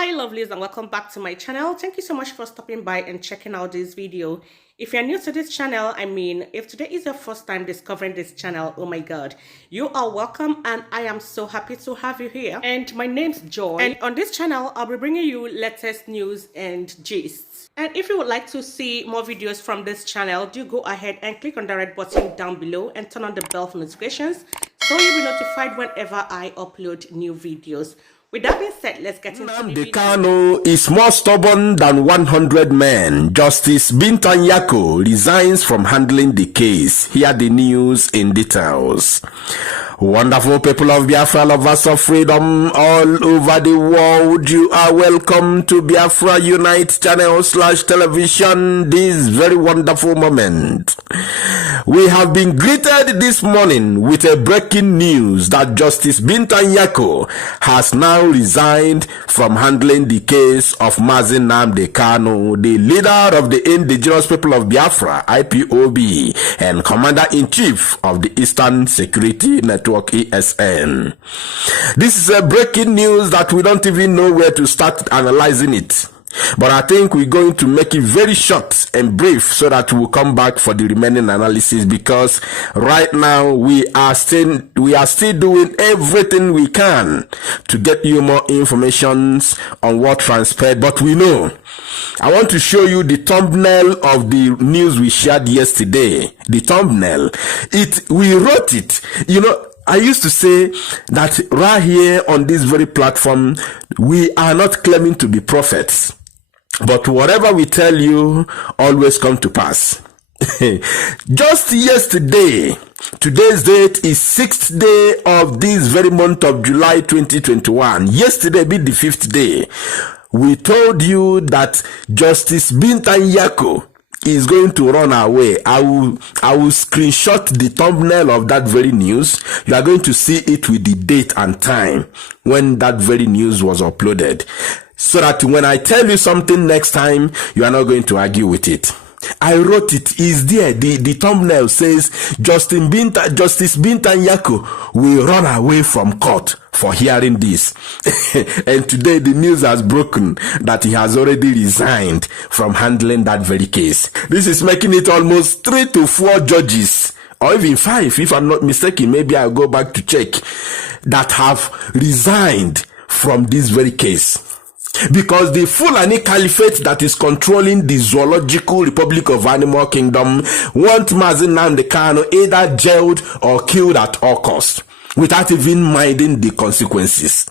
Hi lovelies, and welcome back to my channel. Thank you so much for stopping by and checking out this video. If you're new to this channel, if today is your first time discovering this channel, oh my god, you are welcome, and I am so happy to have you here. And my name's Joy, and on this channel I'll be bringing you latest news and gists. And if you would like to see more videos from this channel, do go ahead and click on the red button down below and turn on the bell for notifications so you'll be notified whenever I upload new videos. With that being said, let's get into the video. Nnamdi Kanu is more stubborn than 100 men. Justice Binta Nyako resigns from handling the case. Hear the news in details. Wonderful people of Biafra, lovers of freedom all over the world, you are welcome to Biafra Unite channel / television this very wonderful moment. We have been greeted this morning with a breaking news that Justice Binta Nyako has now resigned from handling the case of Nnamdi Kanu, the leader of the indigenous people of Biafra, IPOB, and commander-in-chief of the Eastern Security Network, ESN. This is a breaking news that we don't even know where to start analyzing it. But I think we're going to make it very short and brief so that we'll come back for the remaining analysis, because right now we are still doing everything we can to get you more information on what transpired. But we know, I want to show you the thumbnail of the news we shared yesterday. The thumbnail, we wrote it, I used to say that right here on this very platform, we are not claiming to be prophets, but whatever we tell you always come to pass. Just yesterday, today's date is 6th day of this very month of July 2021. Yesterday be the 5th day. We told you that Justice Binta Nyako is going to run away. I will screenshot the thumbnail of that very news. You are going to see it with the date and time when that very news was uploaded, so that when I tell you something next time, you are not going to argue with it. I wrote it, is there. The thumbnail says Justice Binta Nyako will run away from court for hearing this. And today the news has broken that he has already resigned from handling that very case. This is making it almost 3 to 4 judges, or even 5 if I'm not mistaken, maybe I'll go back to check, that have resigned from this very case. Because the Fulani Caliphate that is controlling the Zoological Republic of Animal Kingdom want Nnamdi Kanu either jailed or killed at all costs, without even minding the consequences.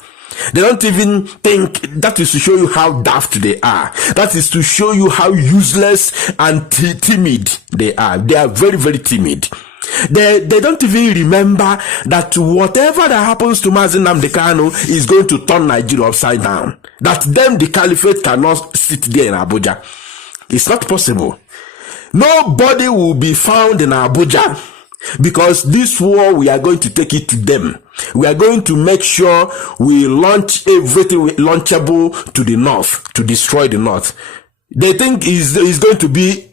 They don't even think. That is to show you how daft they are. That is to show you how useless and timid they are. They are very, very timid. They don't even remember that whatever that happens to Nnamdi Kanu is going to turn Nigeria upside down. That them, the caliphate, cannot sit there in Abuja. It's not possible. Nobody will be found in Abuja, because this war, we are going to take it to them. We are going to make sure we launch everything launchable to the north, to destroy the north. They think is going to be,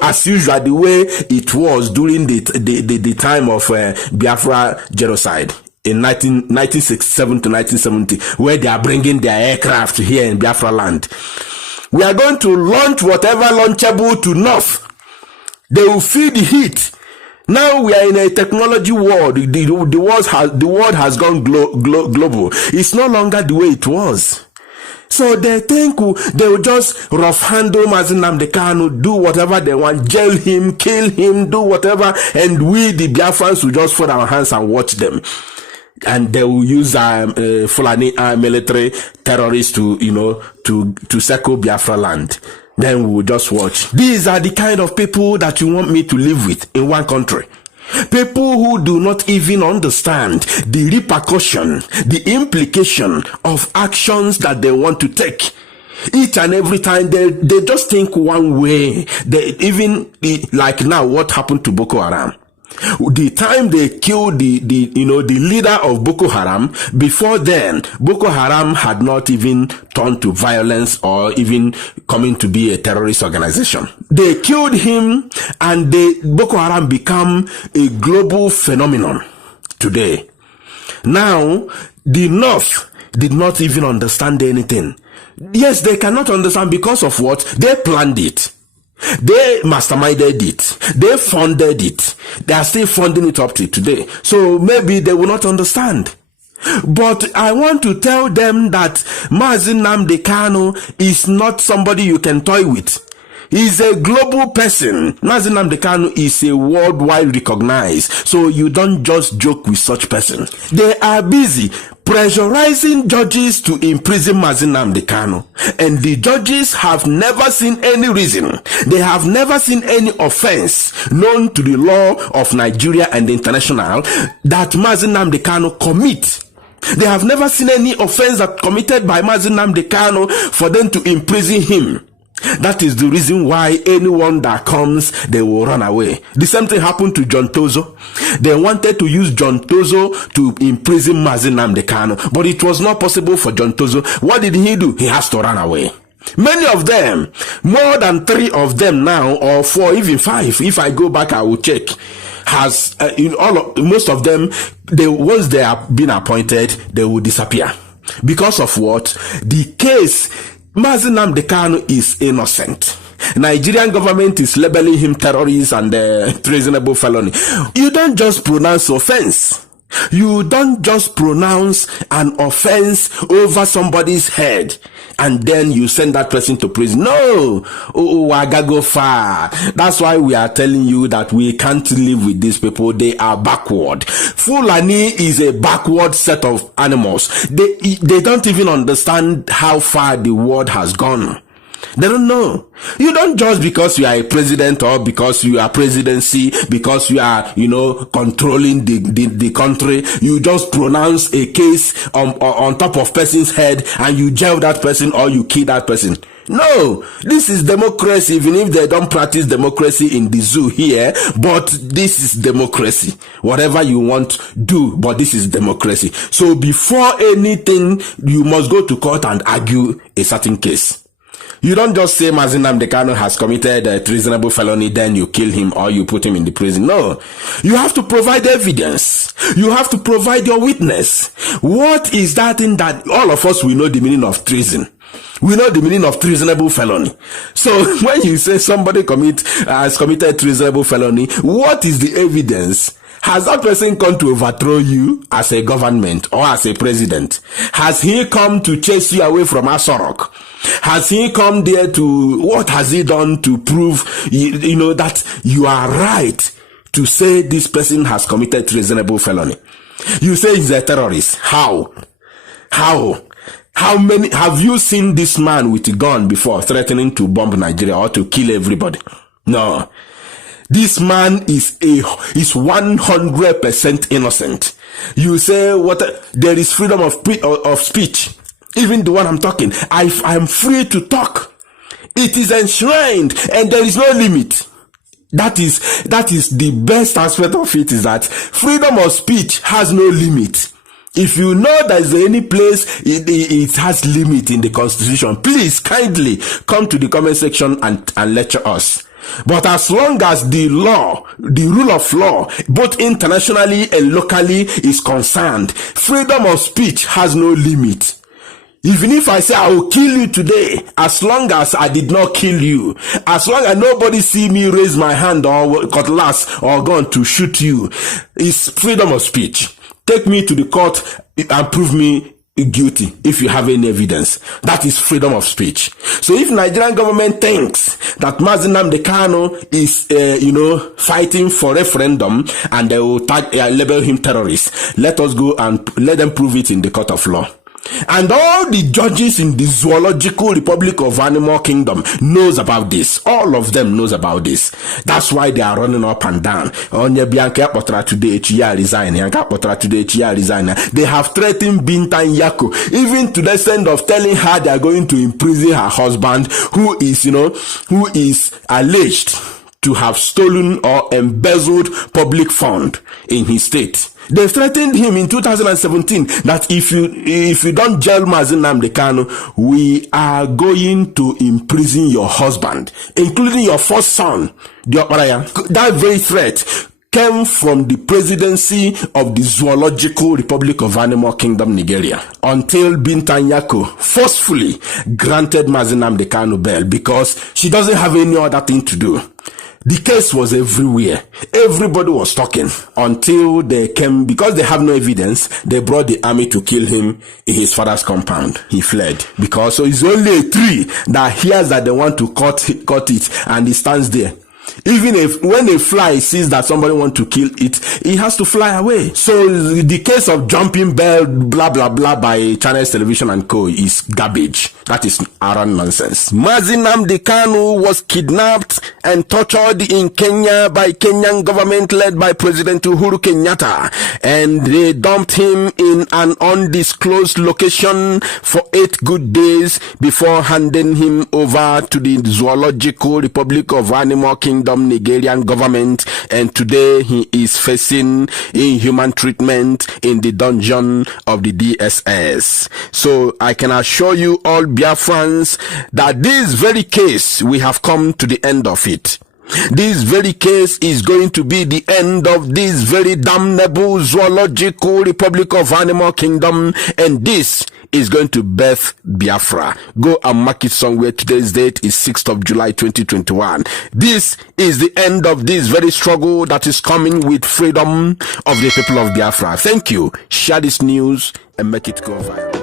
as usual, the way it was during the time of Biafra genocide in 1967 to 1970, where they are bringing their aircraft here in Biafra land. We are going to launch whatever launchable to north. They will feel the heat. Now we are in a technology world. The world has gone global. It's no longer the way it was. So they think they will just rough handle Nnamdi Kanu, do whatever they want, jail him, kill him, do whatever, and we, the Biafrans, will just fold our hands and watch them. And they will use Fulani military terrorists to circle Biafra land. Then we will just watch. These are the kind of people that you want me to live with in one country. People who do not even understand the repercussion, the implication of actions that they want to take. Each and every time they just think one way. Like now, what happened to Boko Haram? The time they killed the leader of Boko Haram, before then, Boko Haram had not even turned to violence or even coming to be a terrorist organization. They killed him, and Boko Haram became a global phenomenon today. Now, the North did not even understand anything. Yes, they cannot understand because of what? They planned it. They masterminded it. They funded it. They are still funding it up to today. So maybe they will not understand. But I want to tell them that Nnamdi Kanu is not somebody you can toy with. He's a global person. Nnamdi Kanu is a worldwide recognized. So you don't just joke with such person. They are busy pressurizing judges to imprison Nnamdi Kanu. And the judges have never seen any reason. They have never seen any offense known to the law of Nigeria and international that Nnamdi Kanu commit. They have never seen any offense that committed by Nnamdi Kanu for them to imprison him. That is the reason why anyone that comes, they will run away. The same thing happened to John Tozo. They wanted to use John Tozo to imprison Nnamdi Kanu, but it was not possible for John Tozo. What did he do? He has to run away. Many of them, more than 3 of them now, or 4, even 5, if I go back I will check, has most of them, once they have been appointed, they will disappear. Because of what? The case, Nnamdi Kanu is innocent. Nigerian government is labeling him terrorist and treasonable felony. You don't just pronounce offense. You don't just pronounce an offense over somebody's head and then you send that person to prison. No, Waga go far. That's why we are telling you that we can't live with these people. They are backward. Fulani is a backward set of animals. They don't even understand how far the world has gone. They don't know. You don't just because you are a president or because you are presidency, because you are, controlling the country, you just pronounce a case on top of person's head and you jail that person or you kill that person. No, this is democracy, even if they don't practice democracy in the zoo here, but this is democracy. Whatever you want, do, but this is democracy. So before anything, you must go to court and argue a certain case. You don't just say Nnamdi Kanu has committed a treasonable felony, then you kill him or you put him in the prison. No. You have to provide evidence. You have to provide your witness. What is that thing that all of us, we know the meaning of treason? We know the meaning of treasonable felony. So when you say somebody has committed treasonable felony, what is the evidence? Has that person come to overthrow you as a government or as a president? Has he come to chase you away from Asorok? Has he come there what has he done to prove, that you are right to say this person has committed treasonable felony? You say he's a terrorist. How? How many, have you seen this man with a gun before threatening to bomb Nigeria or to kill everybody? No. This man is 100% innocent. You say there is freedom of speech. Even the one I'm talking, I'm free to talk. It is enshrined and there is no limit. That is the best aspect of it, is that freedom of speech has no limit. If you know there is any place it has limit in the constitution, please kindly come to the comment section and lecture us. But as long as the rule of law, both internationally and locally, is concerned, freedom of speech has no limit. Even if I say I will kill you today, as long as I did not kill you, as long as nobody see me raise my hand or cutlass or gun to shoot you, it's freedom of speech. Take me to the court and prove me guilty if you have any evidence. That is freedom of speech. So if Nigerian government thinks that Nnamdi Kanu is fighting for referendum and they will label him terrorist, let us go and let them prove it in the court of law. And all the judges in the Zoological Republic of Animal Kingdom knows about this. All of them knows about this. That's why they are running up and down. Onye Bianca Potra today, Chia resign. Yanka Potra today, Chia resign. They have threatened Binta Nyako, even to the extent of telling her they are going to imprison her husband, who is alleged to have stolen or embezzled public fund in his state. They threatened him in 2017 that if you don't jail Nnamdi Kanu, we are going to imprison your husband, including your first son. That very threat came from the presidency of the Zoological Republic of Animal Kingdom, Nigeria, until Binta Nyako forcefully granted Nnamdi Kanu bail because she doesn't have any other thing to do. The case was everywhere. Everybody was talking until they came, because they have no evidence, they brought the army to kill him in his father's compound. He fled because so it's only a tree that hears that they want to cut it, and he stands there. Even if when a fly sees that somebody wants to kill it, he has to fly away. So the case of jumping bell, blah blah blah, by Channels Television and Co. is garbage. That is utter nonsense. Nnamdi Kanu was kidnapped and tortured in Kenya by Kenyan government led by President Uhuru Kenyatta, and they dumped him in an undisclosed location for 8 good days before handing him over to the Zoological Republic of Animal Kingdom Nigerian government, and today he is facing inhuman treatment in the dungeon of the DSS. So I can assure you all Biafrans that this very case, we have come to the end of it. This very case is going to be the end of this very damnable Zoological Republic of Animal Kingdom, and this is going to birth Biafra. Go and mark it somewhere. Today's date is 6th of July 2021. This is the end of this very struggle that is coming with freedom of the people of Biafra. Thank you. Share this news and make it go viral.